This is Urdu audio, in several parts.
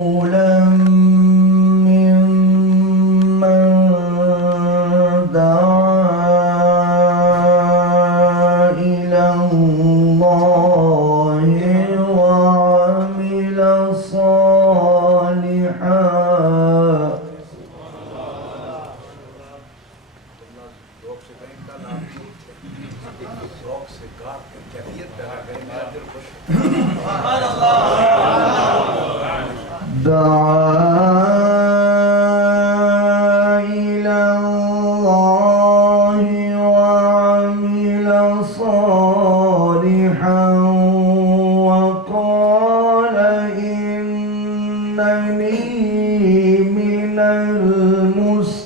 رسولا ممن دعا إلى الله وعمل صالحا دعا إلى الله وعمل صالحا وقال إنني من المسلمين.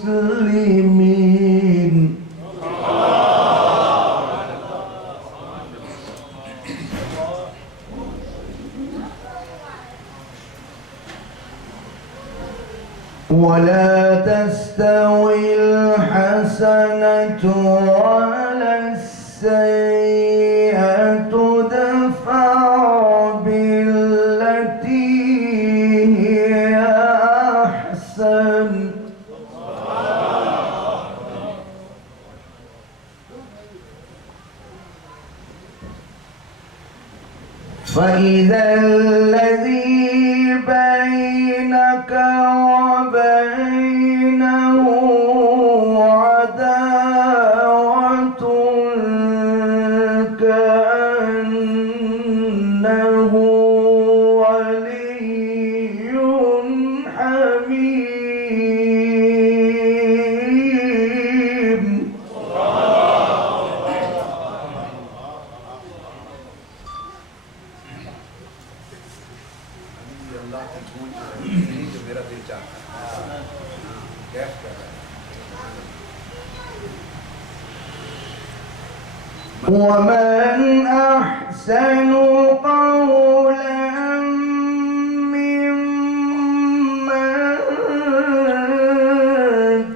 ولا تستوي الحسنة ولا السيئة ادفع بالتي هي أحسن فإذا الذي بينك وبينه عداوة كأنه ولي حميم. ومن أحسن قولا ممن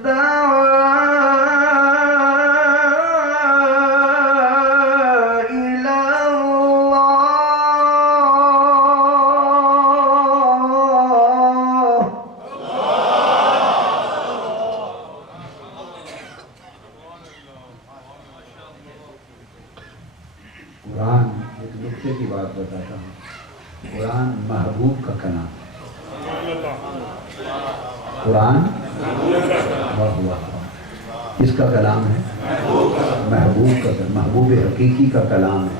دعا إلى الله. قرآن ایک نقطے کی بات بتاتا ہوں. قرآن محبوب کا کلام. قرآن کس کا کلام ہے؟ محبوب کا کلام. محبوب حقیقی کا کلام ہے.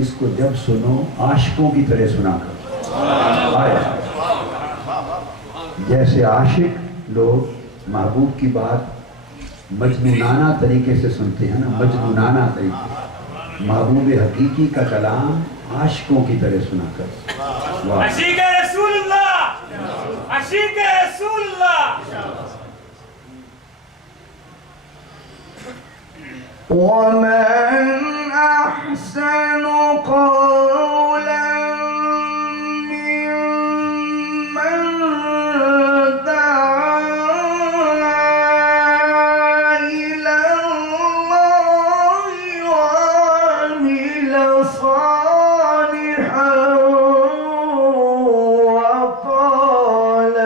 اس کو جب سنو عاشقوں کی طرح سنا کر. جیسے عاشق لوگ محبوب کی بات مجنونانہ طریقے سے سنتے ہیں نا, مجنونانہ طریقے. محبوب حقیقی کا کلام عاشقوں کی طرح سنا کر. عشیق رسول اللہ, عشیق رسول اللہ. ومن أحسن قولا ممن دعا إلى الله وعمل صالحا وقال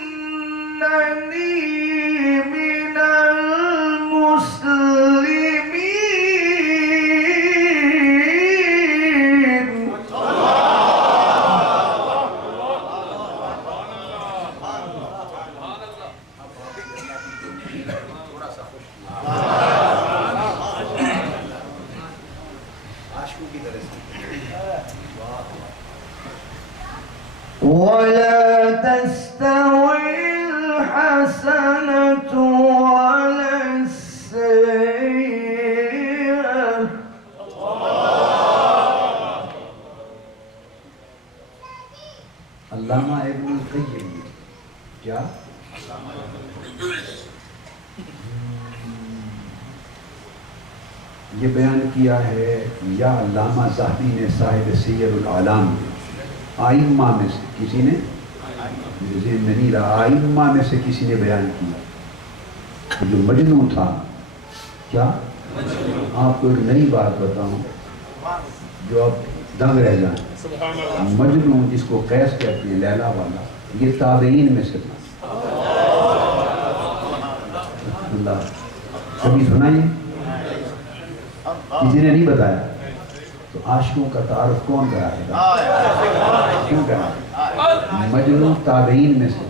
إنني من المسلمين. ولا تستوي الحسنة ولا السيئة علامہ ابن القیم کیا یہ بیان کیا ہے یا علامہ ذہبی نے صاحب سیر العالم آئمہ میں سے کسی نے, ذہن میں نہیں رہا, آئمہ میں سے کسی نے بیان کیا جو مجنون تھا. کیا آپ کو ایک نئی بات بتاؤں جو آپ دنگ رہ جائیں. مجنو جس کو قیس کہتے ہیں لیلا والا، یہ تابعین میں سے تھا۔ اللہ کبھی سنا یہ؟ کسی نے نہیں بتایا؟ تو عاشقوں کا تعارف کون کرائے گا؟ کیوں کرائے؟ مجنو تابعین میں سے،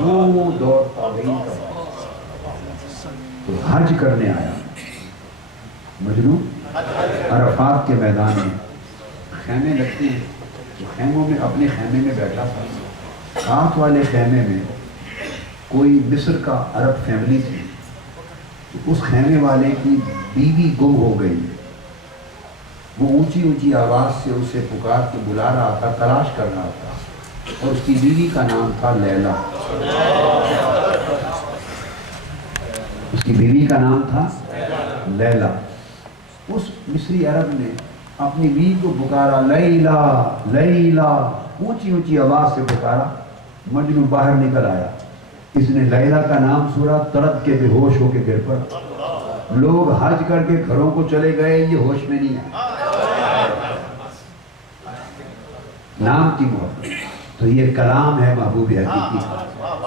وہ دور تابعین کا تو حج کرنے آیا مجنو، عرفات کے میدان میں خیمے لگتے ہیں، تو خیموں میں اپنے خیمے میں بیٹھا تھا، ساتھ والے خیمے میں کوئی مصر کا عرب فیملی تھی، تو اس خیمے والے کی بیوی گم ہو گئی، وہ اونچی اونچی آواز سے اسے پکار کے بلا رہا تھا، تلاش کر رہا تھا، اور اس کی بیوی کا نام تھا لیلا۔ اس کی بیوی کا نام تھا لیلا۔ اس مصری عرب نے اپنی بیوی کو پکارا، لیلا لیلا، اونچی اونچی آواز سے پکارا۔ مجنو باہر نکل آیا، اس نے لیلا کا نام سنا، تڑپ کے بے ہوش ہو کے گر پڑا۔ لوگ حج کر کے گھروں کو چلے گئے، یہ ہوش میں نہیں ہے، نام کی محبت۔ تو یہ کلام ہے محبوب حقیقی کا۔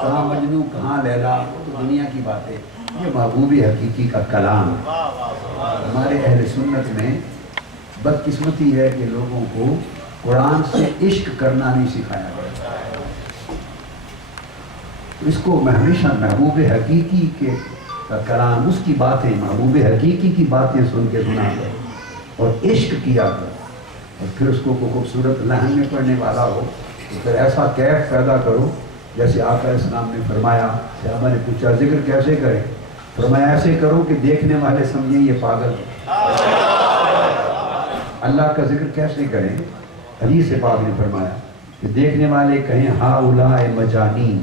کہاں مجنو کہاں لیلا، تو دنیا کی باتیں، یہ محبوب حقیقی کا کلام ہے۔ ہمارے اہل سنت میں بدقسمتی ہے کہ لوگوں کو قرآن سے عشق کرنا نہیں سکھایا گیا۔ اس کو میں ہمیشہ محبوب حقیقی کے کلام، اس کی باتیں، محبوب حقیقی کی باتیں سن کے سنا گیا اور عشق کیا گیا، اور پھر اس کو خوبصورت لہن میں پڑھنے والا ہو تو پھر ایسا کیف پیدا کرو جیسے آقا اسلام نے فرمایا۔ صحابہ نے پوچھا ذکر کیسے کریں؟ فرمایا ایسے کرو کہ دیکھنے والے سمجھیں یہ پاگل ہے۔ اللہ کا ذکر کیسے کریں؟ حدیث پاک نے فرمایا کہ دیکھنے والے کہیں ہؤلاء مجانین،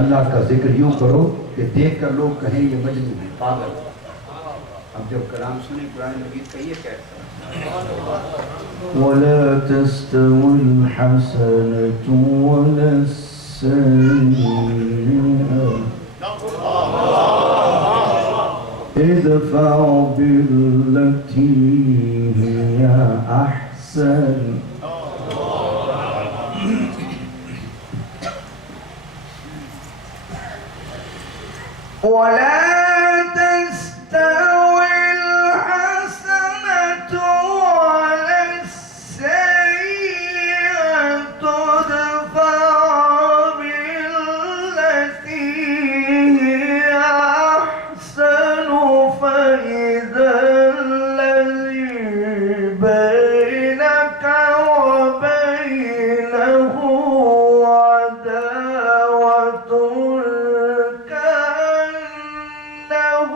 اللہ کا ذکر یوں کرو کہ دیکھ کر لوگ کہیں یہ مجنون ہے، پاگل۔ اب جب کلام سنیں قرآن مجید کا یہ کہتا ہے ولا تستوي الحسنة ولا السيئة ادفع بالتي هي أحسن ولا تستوي الحسنة ولا السيئة ادفع بالتي هي أحسن فإذا الذي بينك وبينه عداوة كأنه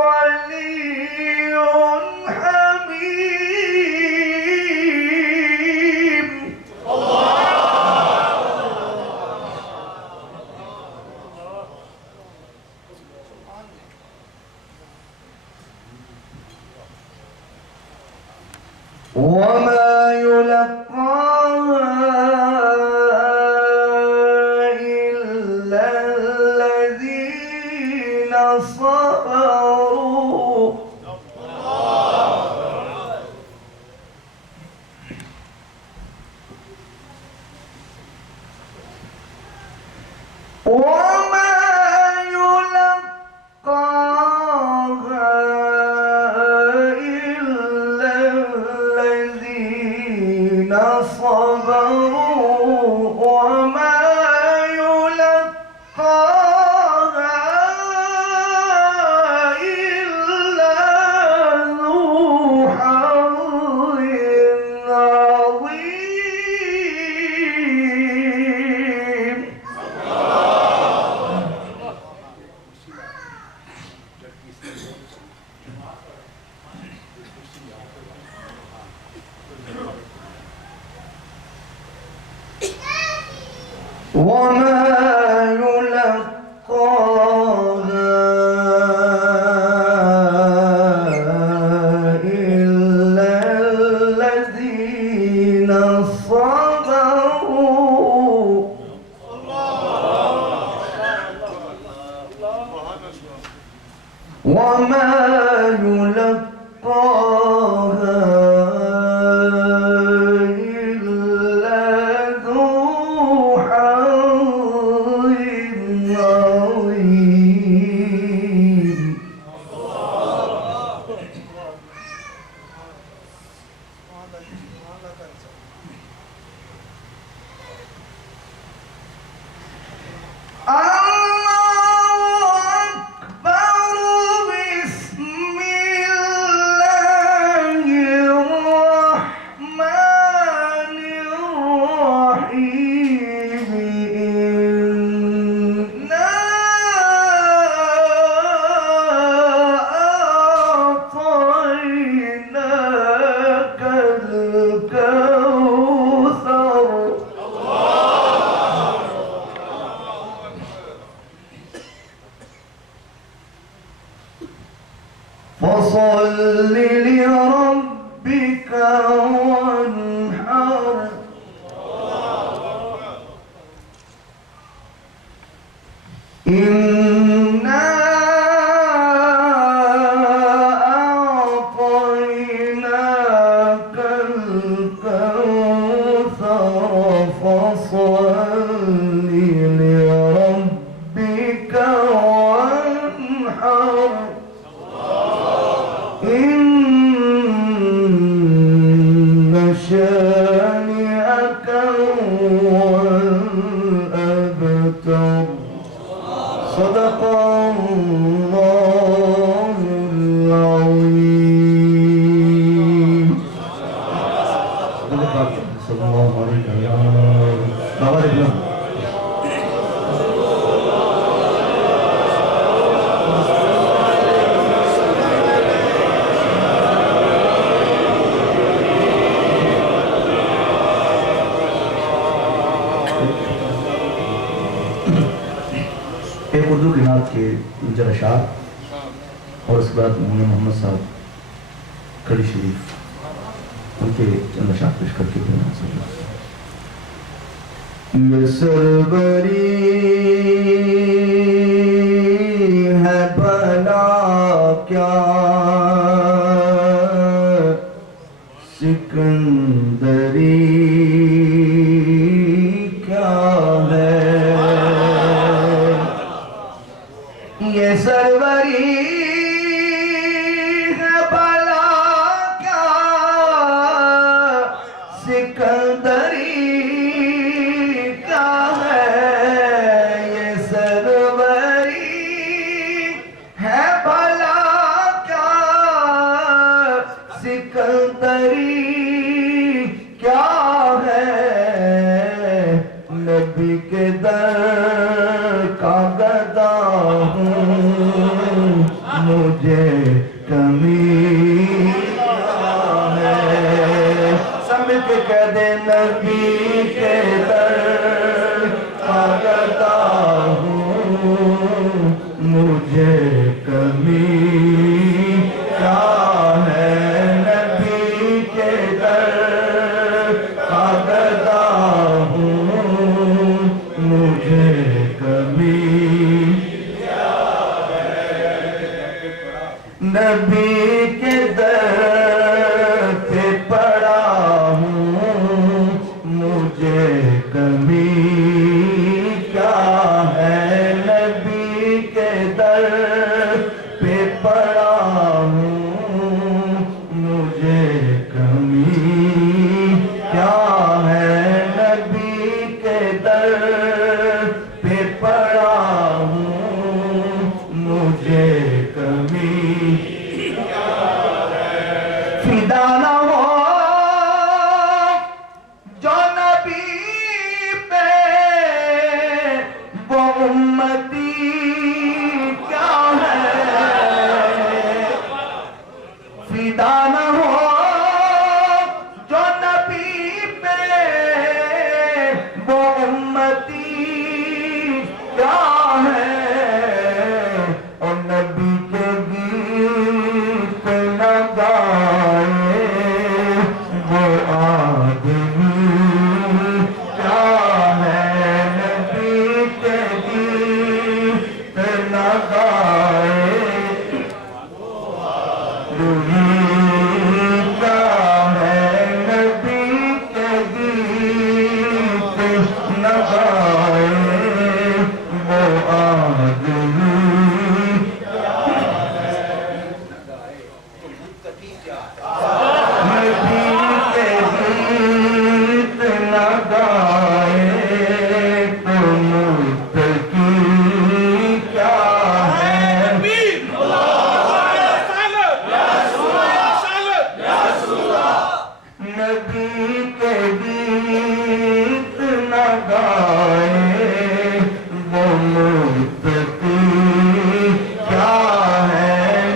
ولي حميم وما يلقاها إلا الذين صبروا وما يلقاها إلا الذين صبروا وما يلقاها إلا ذو حظ عظيم وما يلقاها إلا الذين صبروا وما يلقاها إنا أعطيناك الكوثر فصل لربك وانحر إن شانئك هو الأبتر صدق الله العظيم. صلى الله عليه وسلم. ایک اردو کی نعت کے چند اشعار اور اس کے بعد مولانا محمد صاحب کڑی شریف ان کے چند اشعار پیش کر کے یہ سربری ہے بھلا کیا سکندری کیا ہے یہ سروری ہے بھلا کیا سکندری کیا ہے یہ سروری ہے بھلا کیا سکندری کیا ہے نبی کے در کا گدا مجھے کمی ہے سمجھ کے کہہ دے نبی کے در کا گدا ہوں مجھے کمی کیا ہے نبی کے در کا گدا ہوں مجھے کمی نبی کے در پہ پڑا ہوں مجھے کمی کیا ہے نبی کے در پہ پڑا ہوں مجھے کمی کیا ہے نبی کے در پہ پڑا ہوں مجھے کمی فدا نہ ہو جو نبی پہ وہ امتی کیا ہے فدا نہ ہو جو نبی پہ وہ امتی کیا ہے اور نبی کے گیت نہ گائے وہ آدمی کیا ہے نبی کے گیت نہ گائے وہی کیا ہے نبی کے گیت نہ گائے وہ آدمی نبی کے گیت نہ گائے تو متقی کیا ہے نبی کے گیت نہ گائے وہ متقی کیا ہے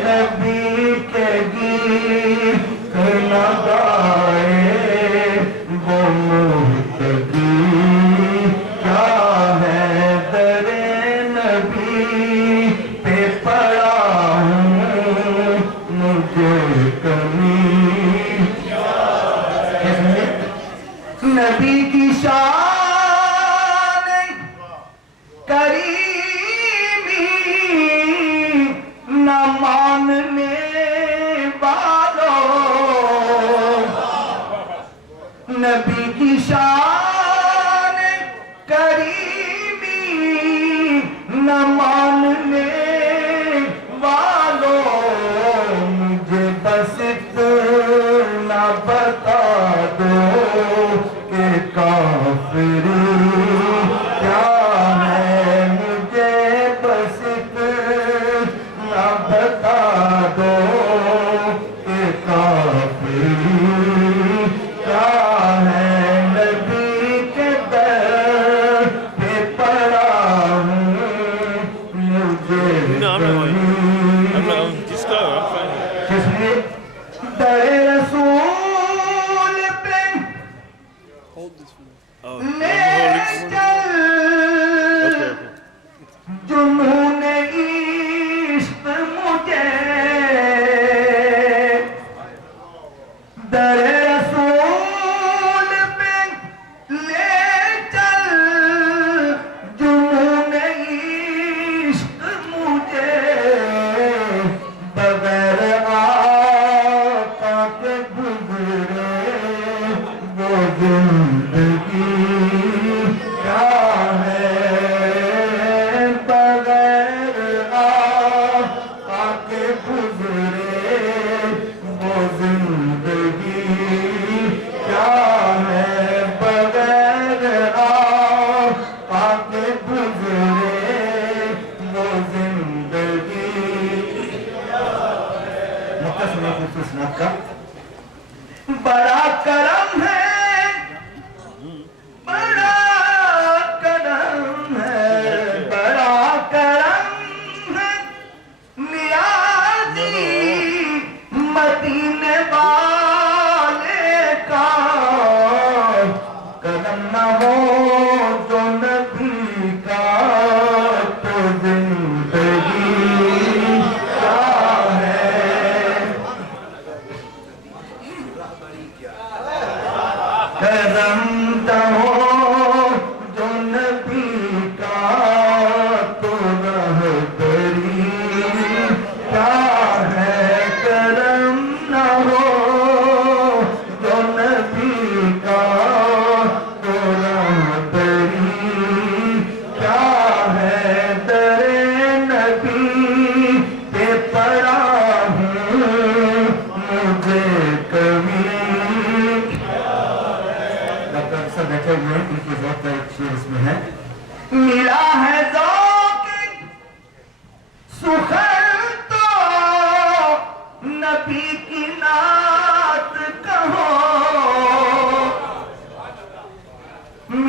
نبی کے گیت نہ گائے وہ متقی کیا ہے در نبی پہ پڑا ہوں مجھے کمی نبی کی شان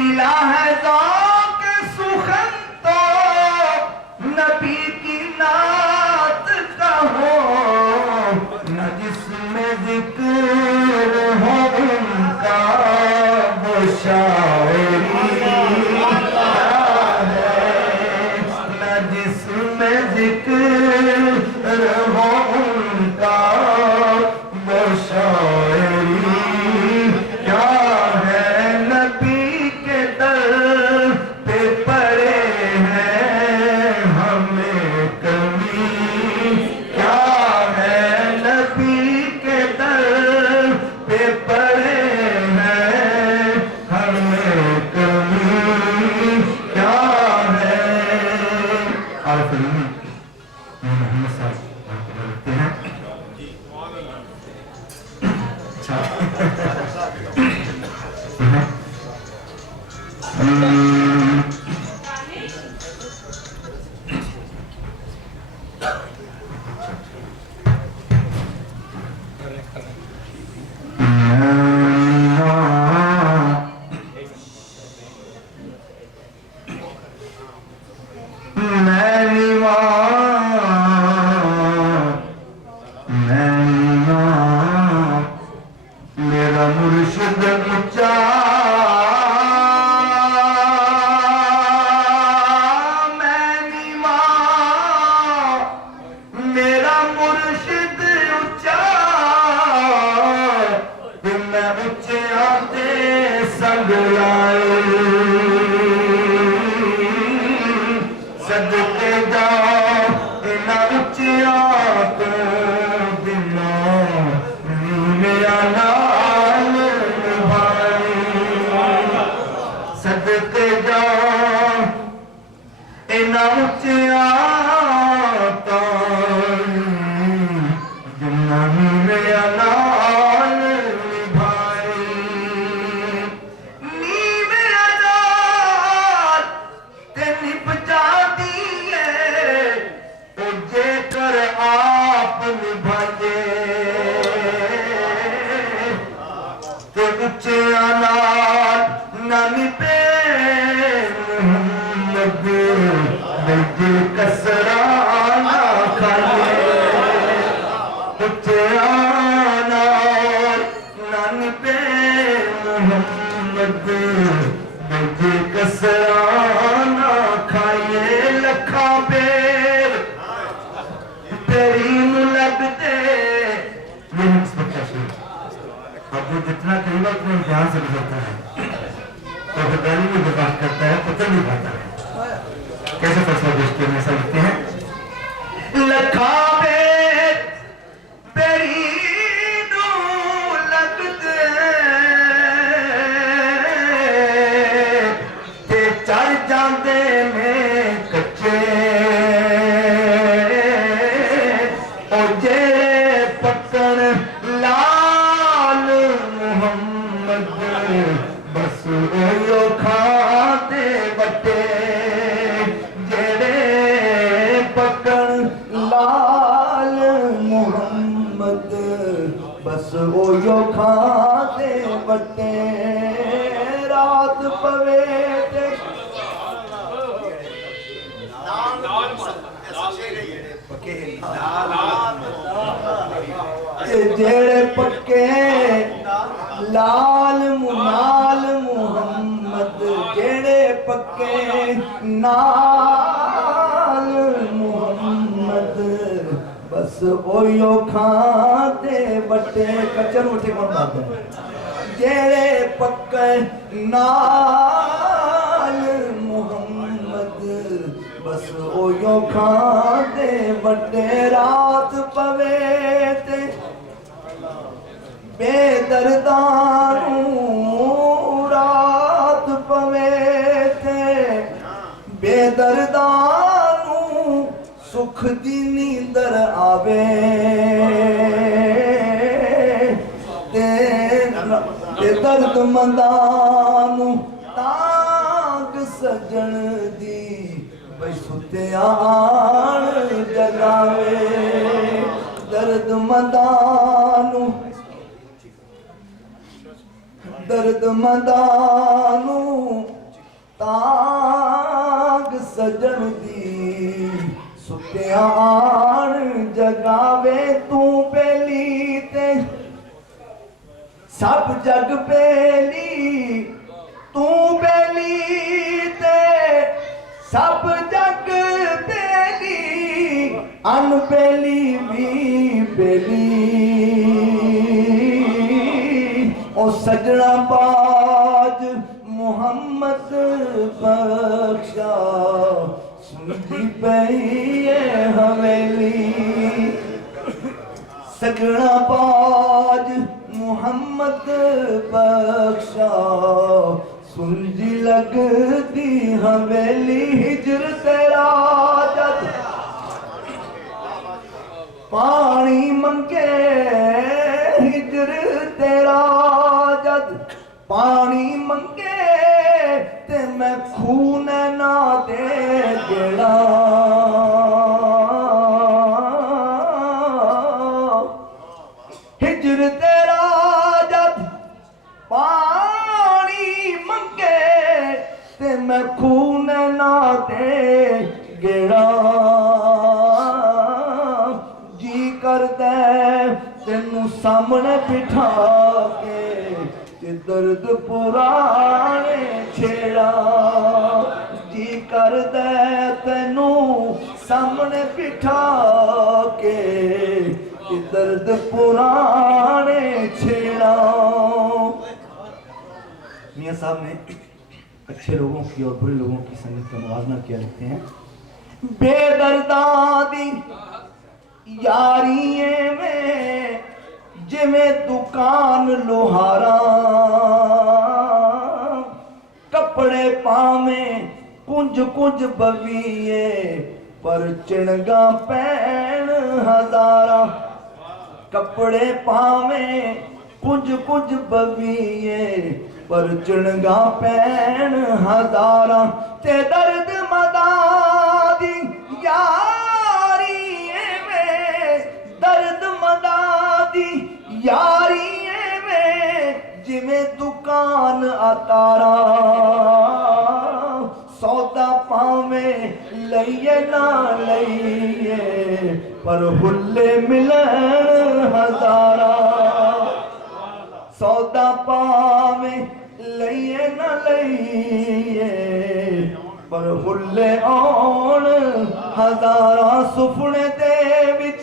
ملا ہے ذوق سخن تو نبی کی نعت کا ہو، نہ جس میں ذکر ہو ان کا وہ شاعری نہ جس میں ذکر ہو ان کا وہ شاعری کیا ہے نبی کے در پہ پڑے ہیں ہمیں کمی، کیا ہے نبی کے در پہ پڑے ہیں ہمیں کمی، کیا ہے عارف علمی محمد صاحب لگتے ہیں میرا مرشد اونچا میں نیواں، میرا مرشد اونچا کہ میں اونچے آتے سنگ آئے صدقے جاؤ ان اونچے آتوں بنا میرا نام نبھائے، صدقے جاؤ ان اونچے آتوں بنا میرا نام نبھائے، نیو آزاد تے نب جاتی ہے او جے کر آپ نبھائیے تے اونچے آلات نامی پہ محمد بیجے کسرانہ کھائیے، اونچے آلات نامی پہ محمد بیجے کسرانہ کھائیے، لکھا پیر تیری لگتے یہ نسبت کا شیر اب وہ جتنا کئی وقت میں امتحان سے گزرتا ہے تو غزالی بھی برداشت کرتا ہے پتہ نہیں پاتا ہے کیسے فیصلہ دیکھتے ہیں ایسا لکھتے ہیں لکھا پیر تیری لگتے تے چڑھ جاندے میں کچے او جے پکڑ لال محمد بس اویو کھاتے بٹے، جڑے پکڑ لال محمد بس اویو کھاتے بٹے، رات پوے تے جڑے پکے لال منال محمد، جڑے پکے نال محمد بس اویو کھاتے بٹے، کچر اٹھے کون بات ہے، جڑے پکے نال محمد بس اویو کھاتے بٹے، رات پوے تے بے دردانوں، رات پوے تے بے دردانوں سکھ دی نیندر آوے تے درد مندانوں تانگ سجن دی بھئی ستے آن جگاوے، درد مندانوں درد مندانوں سجن دی ستیا آن جگاوے تو پہلی تے سب جگ پہلی تو پہلی تے سب جگ پہلی ان پہلی بھی پہلی او سجنا باج محمد بخشا سنتی پئی ہے حویلی سجنا باج محمد بخشا سنجی لگتی حویلی ہجر تیرا جد پانی منگے ہجر تیرا جد پانی منگے تے میں خون نہ دے گڑا ہجر تیرا جد پانی منگے تے میں خون نہ دے گڑا جی کر دے تینوں سامنے بٹھا کے تے درد پرانے چھیڑا جی کر دے تینوں سامنے بٹھا کے تے درد پرانے چھیڑا میاں صاحب نے اچھے لوگوں کی اور برے لوگوں کی سنگت کا موازنہ کیا لکھتے ہیں بے دردادی یاریے میں جویں دکان لوہارا کپڑے پاویں کنج کنج بویے پر چنگا پین ہزارا کپڑے پاویں کنج کنج بویے پر چنگا پین ہزارا تے درد مدادی یاری میں درد مدادی یاری میں جویں دکان اتارا سودا پاویں لئیے نہ لئیے پر ہلے ملن ہزارا سودا پاویں لئیے نہ لئیے پر ہلے آن ہزارہ سفنے دے وچ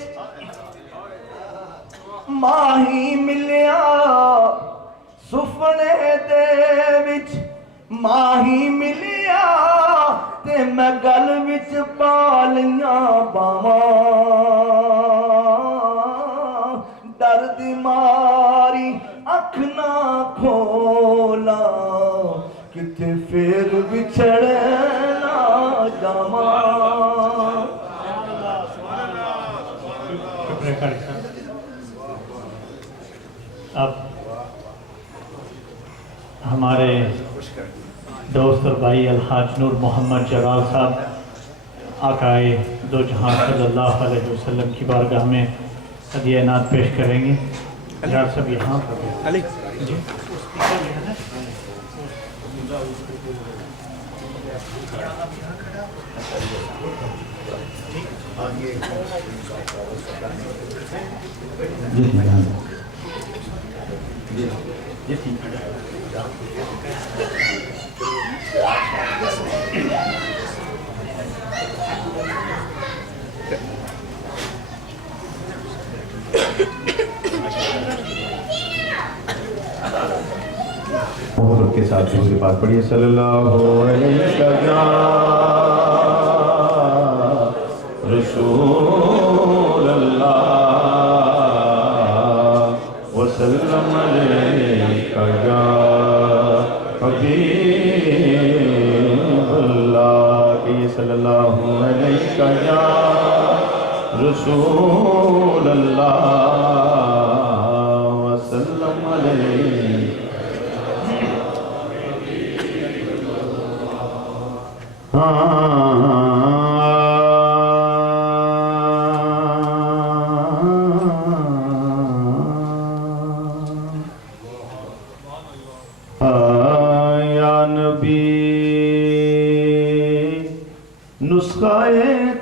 ماہی ملیا سفنے دے وچ ماہی ملیا تے میں گل وچ پالیاں باواں درد ماری اکھ نہ کھولا کتے پھر بچھڑنا جاواں اب ہمارے دوست اور بھائی الحاج نور محمد جلال صاحب آقائے دو جہاں صلی اللہ علیہ وسلم کی بارگاہ میں ہدیہ عنایت پیش کریں گے جلال صاحب یہاں علی جی محبت کے ساتھ درود پاک پڑھیے صلی اللہ علیہ وسلم رسول اللہ وسلم علیکہ یا حبیب اللہ کہیے صلی اللہ علیہ یا رسول اللہ وسلم علیہ یا نبی نسخہ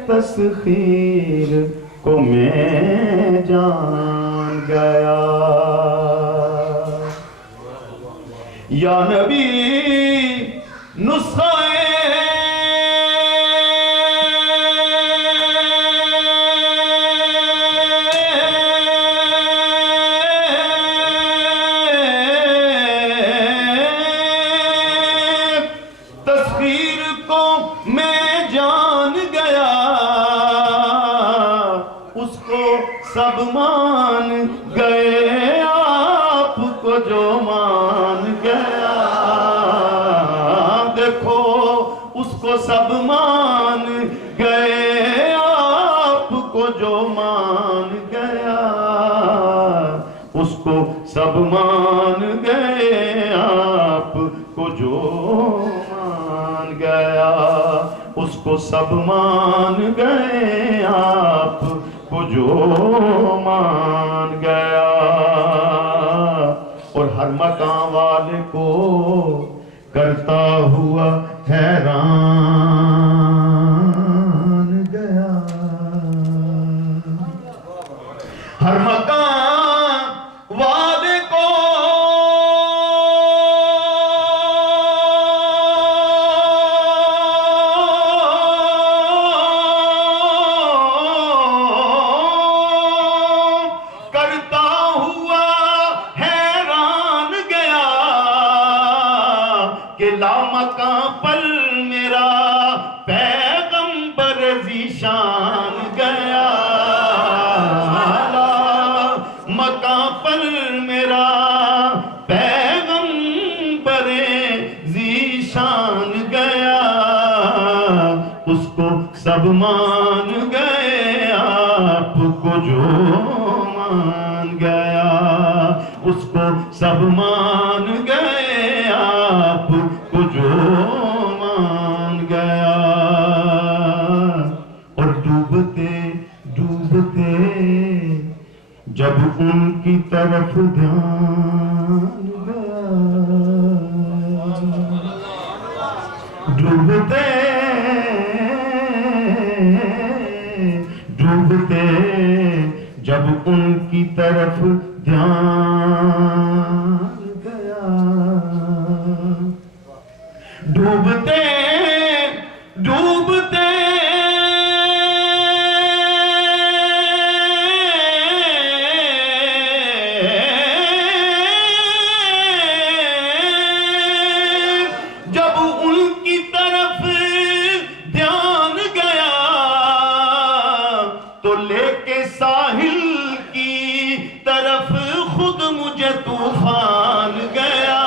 تسخیر کو میں جان گیا یا نبی نسخہ سب مان گئے آپ کو جو مان گیا دیکھو اس کو سب مان گئے آپ کو جو مان گیا اس کو سب مان گئے آپ کو جو مان گیا اس کو سب مان گئے آپ کو جو مان گیا اور ہر مقام والے کو کرتا ہوا حیران گیا ہر مقام والے کو لامکان پل میرا پیغمبر ذیشان گیا لامکان پل میرا پیغمبر ذیشان گیا اس کو سب مان گئے آپ کو جو مان گیا اس کو سب مان گئے آپ کو جو مان گیا اور ڈوبتے ڈوبتے جب ان کی طرف دھیان گیا ڈوبتے ڈوبتے جب ان کی طرف دھیان گیا ڈوبتے ڈوبتے جب ان کی طرف دھیان گیا تو لے کے ساحل کی طرف خود مجھے طوفان گیا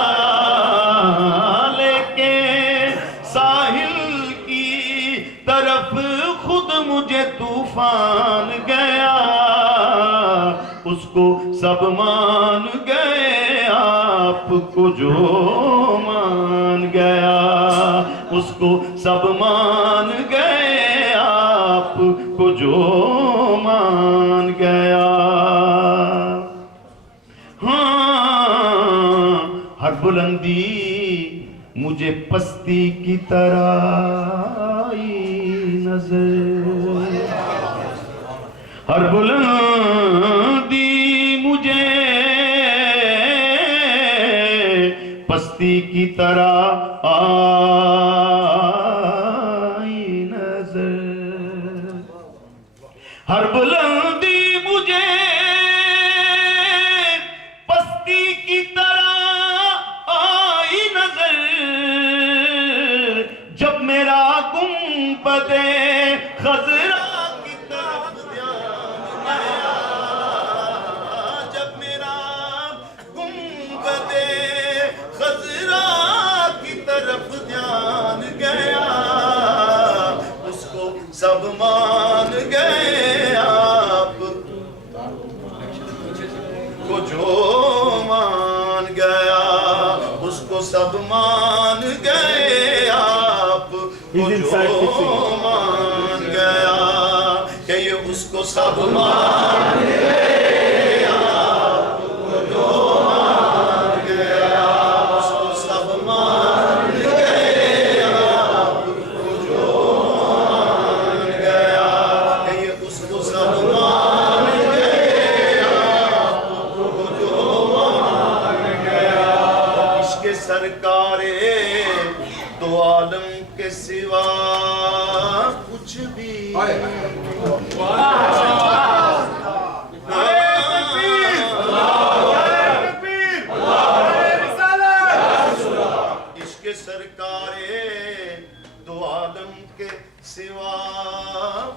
خود مجھے طوفان گیا اس کو سب مان گئے آپ کو جو مان گیا اس کو سب مان گئے آپ کو جو مان گیا ہاں ہر بلندی مجھے پستی کی طرح نظر ہر بلندی مجھے پستی کی طرح آئی نظر ہر بلندی مجھے پستی کی طرح آئی نظر جب میرا گنبد خضرا کی طرف دھیان گیا جب میرا گنبد خضرا کی طرف دھیان گیا اس کو سب مان گئے آپ کو جو مان گیا اس کو سب مان گئے آپ کو جو مان گیا کہ یہ اس کو سب مان گئے آپ کو جو مان گیا اس کو سب مان گئے آپ کو جو مان کے سوا کچھ بھی عشق سرکار دو عالم کے سوا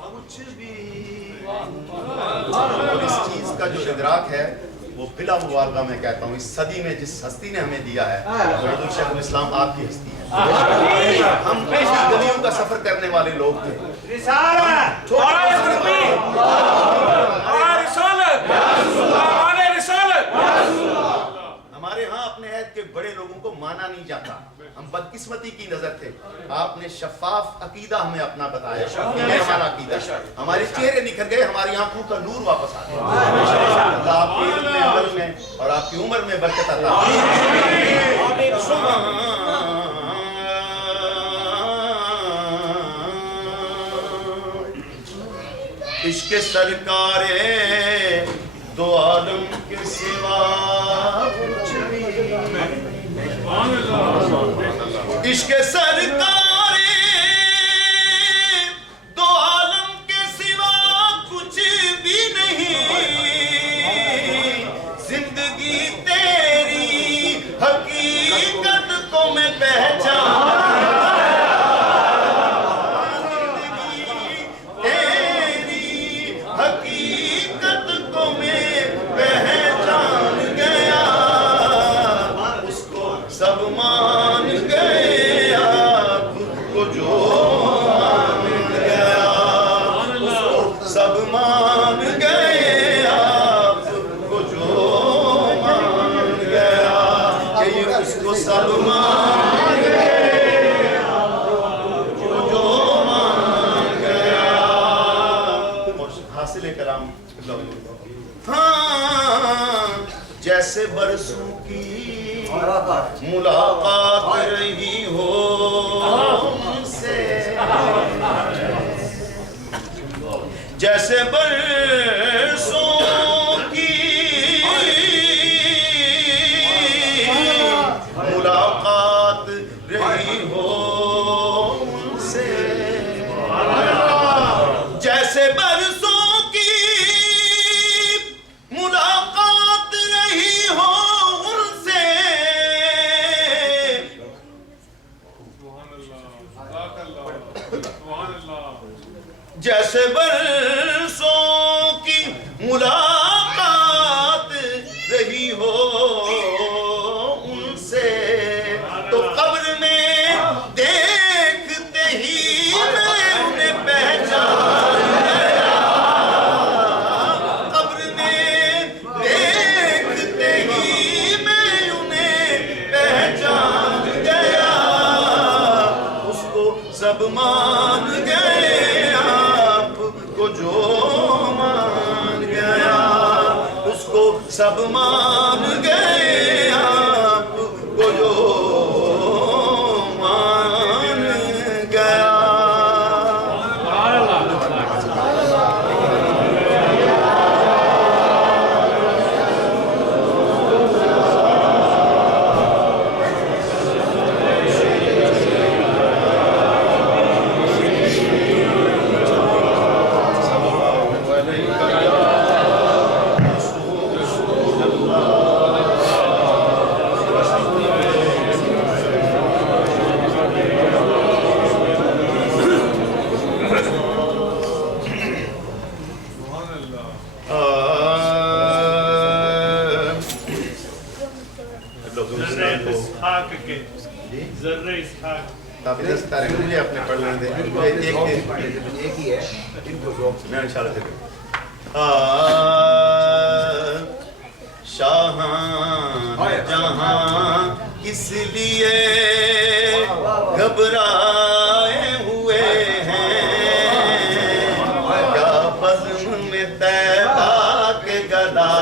کچھ بھی. اور اس چیز کا جو ادراک ہے وہ بلا مبالغہ میں کہتا ہوں اس صدی میں جس ہستی نے ہمیں دیا ہے حضور شیخ الاسلام آپ کی ہستی ہے. ہم گلیوں کا سفر کرنے والے لوگ تھے. ہمارے ہاں اپنے عہد کے بڑے لوگوں کو مانا نہیں جاتا. ہم بدقسمتی کی نظر تھے. آپ نے شفاف عقیدہ ہمیں اپنا بتایا. یہ ہمارا عقیدہ. ہمارے چہرے نکھر گئے, ہماری آنکھوں کا نور واپس آ گیا. اللہ آپ کے علم میں, عمل میں اور آپ کی عمر میں برکت عطا عشق سرکار دو عالم کے سوا کچھ بھی. عشق سرکار دو عالم کے سوا کچھ بھی نہیں. زندگی تیری حقیقت کو میں پہچان جیسے برسوں کی ملاقات رہی ہو ان سے. جیسے برسوں کی ملاقات رہی ہو ان سے. جیسے برسوں جیسے برسوں کی ملاقات رہی ہو ان سے. تو قبر میں دیکھتے ہی میں انہیں پہچان گیا. قبر میں دیکھتے ہی میں انہیں پہچان گیا. اس کو سب مان گئے جو مان گیا. اس کو سب مان گئے آپ کو جو مان گیا. مجھے اپنے پڑھ لیں دیں. ایک ہی ہے ان کو میں انشاءاللہ دے دوں. شاہاں جہاں کس لیے گھبرائے ہوئے ہیں. کیا بزم میں طیبہ کے گدا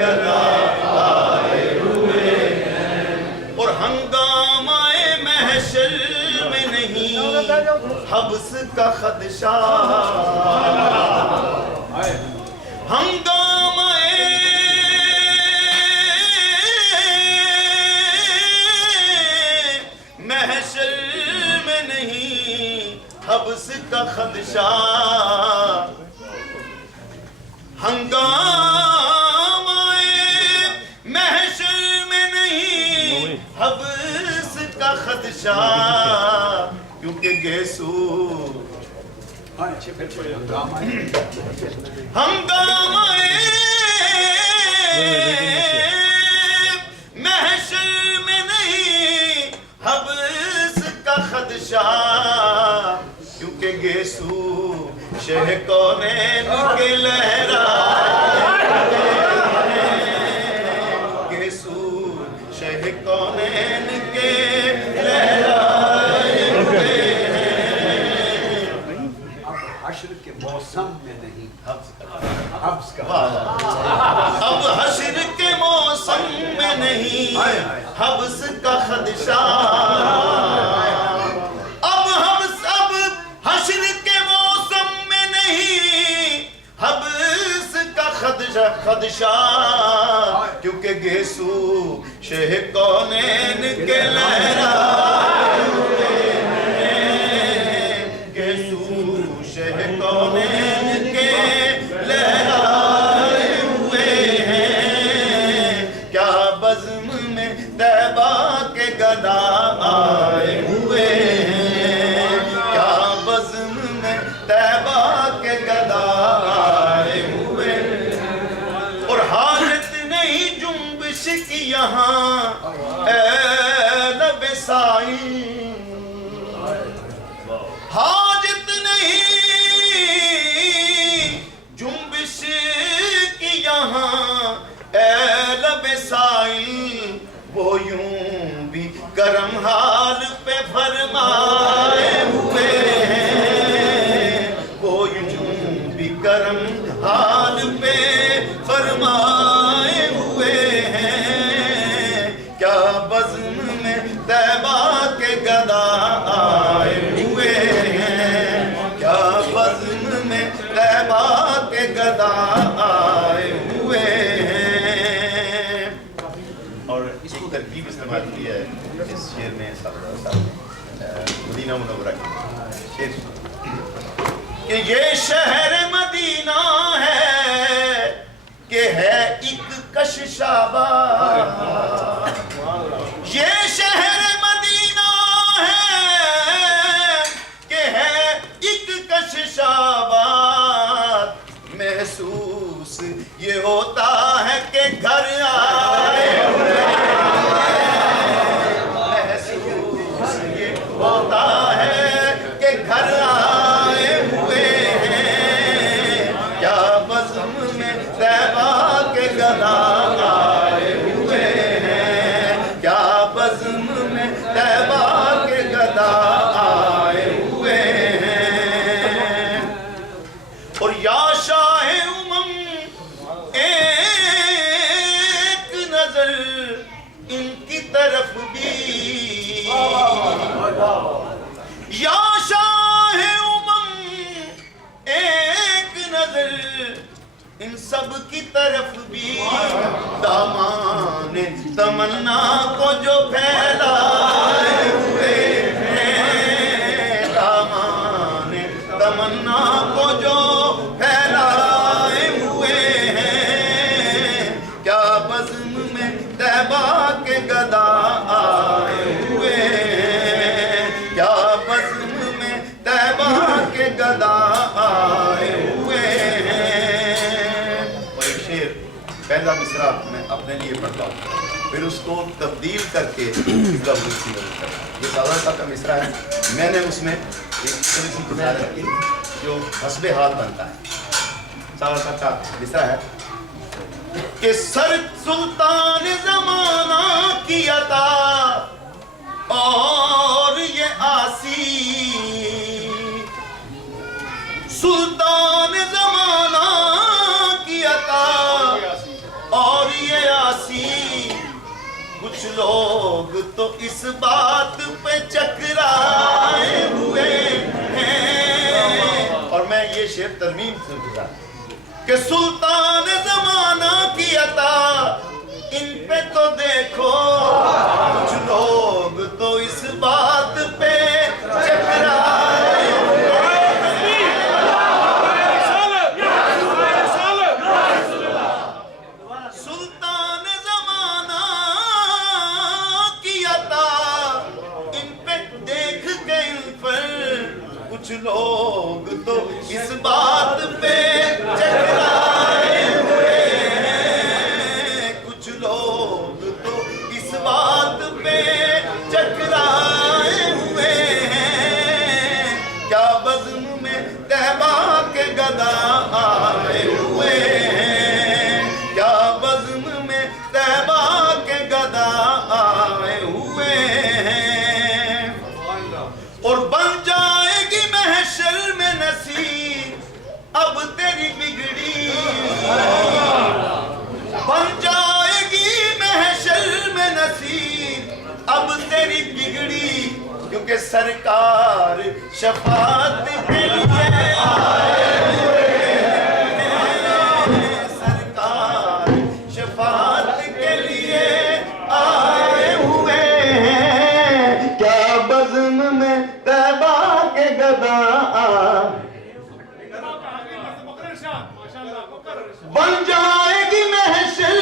گدا کا خدشہ ہنگامہ محشر میں نہیں حبس کا خدشہ ہنگامہ محشر میں نہیں حبس کا خدشہ کیونکہ گیسو ہنگامہ محشر میں نہیں حبس کا خدشہ کیونکہ گیسو شہ کونین کے لہرائے گیسو شہ کونین کے لہرائے حشر کے موسم میں نہیں حبس کا اب حشر کے موسم میں نہیں حبس کا خدشہ اب حشر کے موسم میں نہیں حبس کا خدشہ کیونکہ گیسو شہ کونین کے لہرائے گیسو شہ کونین کے لہرائے ہوئے ہیں کیا بزم میں طیبہ کے گدا آئے ہوئے ہیں کیا بزم میں طیبہ کے گدا آئے ہوئے اور حاجت نہیں جنبش کی یہاں اے لب سائی حاجت نہیں جنبش کی یہاں اے لب سائی وہ یوں بھی کرم حال پہ فرمائے ہوئے ہیں وہ یوں بھی کرم حال پہ فرمائے ہوئے ہیں کیا بزم میں طیبہ کے گدا آئے ہوئے ہیں کیا بزم میں طیبہ کے گدا آئے ہوئے ہیں اور اس کو ترکیب استعمال کی ہے اس شعر میں مدینہ منورہ کی شعر کہ یہ شہر مدینہ ہے کہ ہے ایک کششاباد یہ شہر مدینہ ہے کہ ہے ایک کششاباد محسوس یہ ہوتا ہے کہ گھر آئے ہوئے محسوس یہ ہوتا ہے کہ گھر آئے ہوئے ہیں کیا بزم میں طیبہ کے گدا آئے ہوئے ہیں کیا بزم میں طیبہ کے گدا آئے ہوئے ہیں اور یا شاہ امم ایک نظر ان کی طرف بھی یا شاہ امم ایک نظر ان سب کی طرف بھی دامان تمنا کو جو پھیلائے ہوئے ہیں دامان تمنا کو جو پھیلائے ہوئے ہیں کیا بزم میں طیبہ کے گدا آئے ہوئے ہیں کیا بزم میں طیبہ کے گدا آئے ہوئے ہیں اور ایک شعر پہلا مصرع میں اپنے لیے پڑھتا ہوں پھر اس کو تبدیل کر کے یہ سادہ صاحب کا مصرع ہے میں نے اس میں ایک تھوڑی سی گزارش کی جو حسب حال بنتا ہے سادہ صاحب کا مصرع ہے کہ سر سلطان زمانہ کی عطا اور یہ آسی سلطان زمانہ کی عطا اور یہ آسی کچھ لوگ تو اس بات پہ چکرائے ہوئے ہیں یہ شعر ترمیم سے گزرا کہ سلطان زمانہ کی عطا ان پہ تو دیکھو کچھ لوگ تو اس بات پہ چکرائے سلطان زمانہ کی عطا ان پہ دیکھ کے ان پر کچھ لوگ تو اس بات پہ چکرائے ہوئے ہیں کچھ لوگ تو اس بات پہ چکرائے ہوئے ہیں کیا بزم میں طیبہ کے گدا آئے ہوئے ہیں کیا بزم میں طیبہ کے گدا آئے ہوئے ہیں اور بن جائے گی محشر میں نصیب اب تیری بگڑی بن جائے گی محشر میں نصیب اب تیری بگڑی کیونکہ سرکار شفاعت کے لیے آئے ہوئے ہیں سرکار شفاعت کے لیے آئے ہوئے ہیں کیا بزم میں طیبہ کے گدا بن جائے گی محشر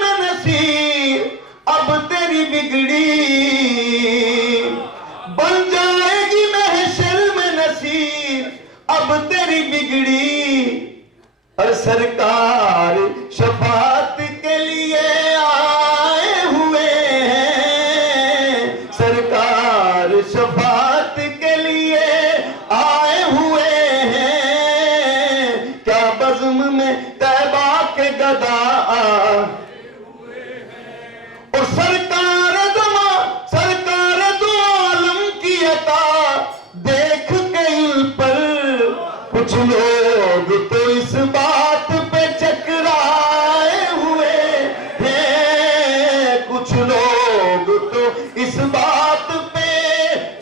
میں نصیب اب تیری بگڑی بن جائے گی محشر میں نصیب اب تیری بگڑی اور سرکار شفاعت کے لیے آئے ہوئے ہیں سرکار شفاعت کے لیے آئے ہوئے ہیں کیا بزم میں طیبہ کے گدا اور سرکار دو عالم کی عطا دیکھ کے ان پر کچھ لوگ تو اس بات پہ چکرائے ہوئے ہیں کچھ لوگ تو اس بات پہ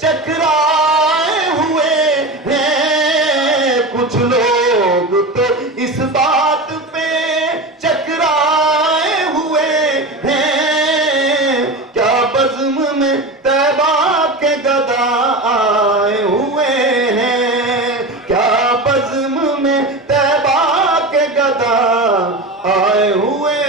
چکرائے ہوئے ہیں کچھ لوگ تو اس بات پہ چکرائے ہوئے ہیں کیا بزم میں طیبہ کے گدا آئے ہوئے ہیں کیا بزم میں طیبہ کے گدا آئے ہوئے